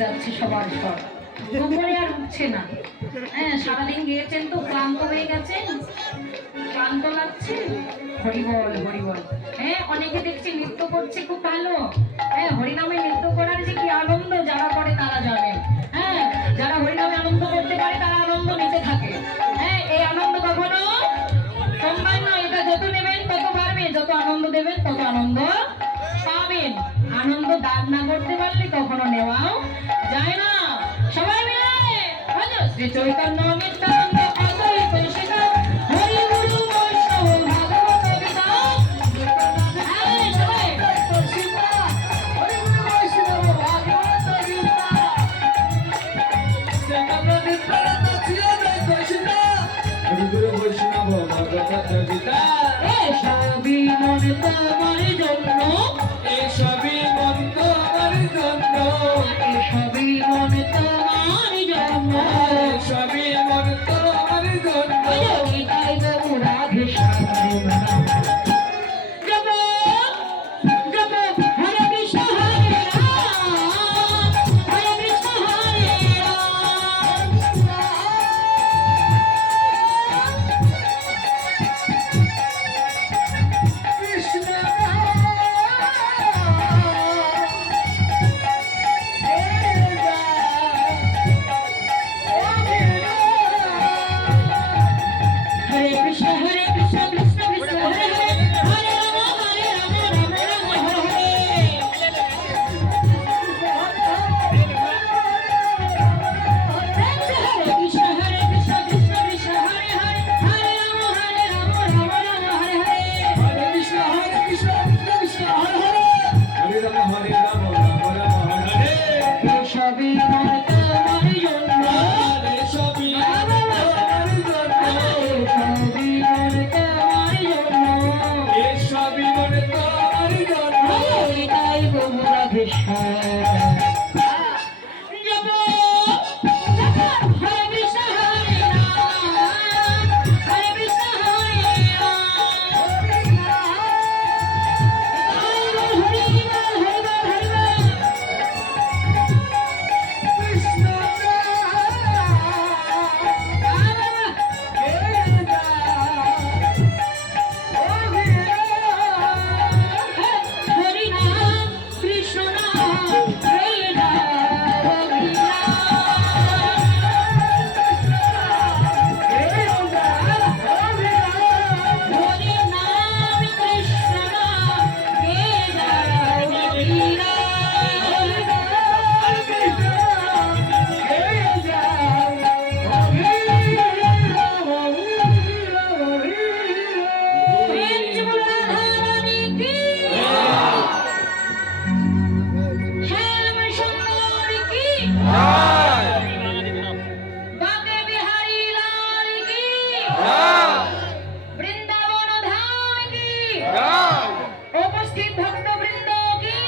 যাচ্ছে সবার সব, দুপুরে আর উঠছে না। হ্যাঁ, সারাদিন গিয়েছেন তো ক্লান্ত হয়ে গেছেন, ক্লান্ত লাগছে। হরিবল হরিবল। হ্যাঁ, অনেকে দেখছি নৃত্য করছে, খুব ভালো। হ্যাঁ, হরিনামে নৃত্য করার যে কি আনন্দ যারা করে তারা জানে। হ্যাঁ, যারা হরিনামে আনন্দ করতে পারে তারা আনন্দ নিতে থাকে। হ্যাঁ, এই আনন্দ কখনো কমবার নয়, এটা যত নেবেন তত বাড়বে, যত আনন্দ দেবেন তত আনন্দ পাবেন। আনন্দ দান না করতে পারলে কখনো নেওয়াও যায় না। সবাই মিলে শ্রী চৈতন্য নিত্যানন্দ অদ্বৈত শিখা হরি গুরু বৈষ্ণব ভাগবত গীতা। হ্যাঁ, সবাই হরি গুরু বৈষ্ণব ভাগবত গীতা। হরি গুরু বৈষ্ণব ভাগবত গীতা। সবই মন তোমার জন্য, সবই মন তোমার জন্য, সবই মন তোমার জন্য, সবই মন তোমার জন্য। গীতায় গো রাধে শ্যাম। জপ জপ হরে কৃষ্ণ হরে রাম, হরে কৃষ্ণ হরে রাম। কৃষ্ণ हरे कृष्ण कृष्ण कृष्ण हरे हरे, हरे राम राम राम हरे हरे। हरे कृष्ण कृष्ण कृष्ण हरे हरे, हरे राम राम राम हरे हरे। हरे कृष्ण कृष्ण कृष्ण हरे हरे, हरे राम राम राम हरे हरे। सभी मन तुम्हार जन्म, सभी मन तुम्हार जन्म, सभी मन तुम्हार जन्म, सभी मन तुम्हार जन्म। गीताय गो राधे श्याम। हरे कृष्ण हरे राम, हरे कृष्ण हरे राम। हरि बोल हरि बोल हरि बोल हरि बोल। कृष्ण हरि नाम कृष्ण नाम हरि नाम हरि नाम कृष्ण नाम हरि वृंदावन धाम की उपस्थित भक्त वृंदों की,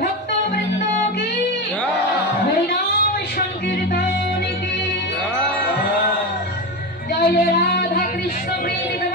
भक्त वृंदों की हरिनाम संकीर्तन की। जय राधा कृष्ण प्रीति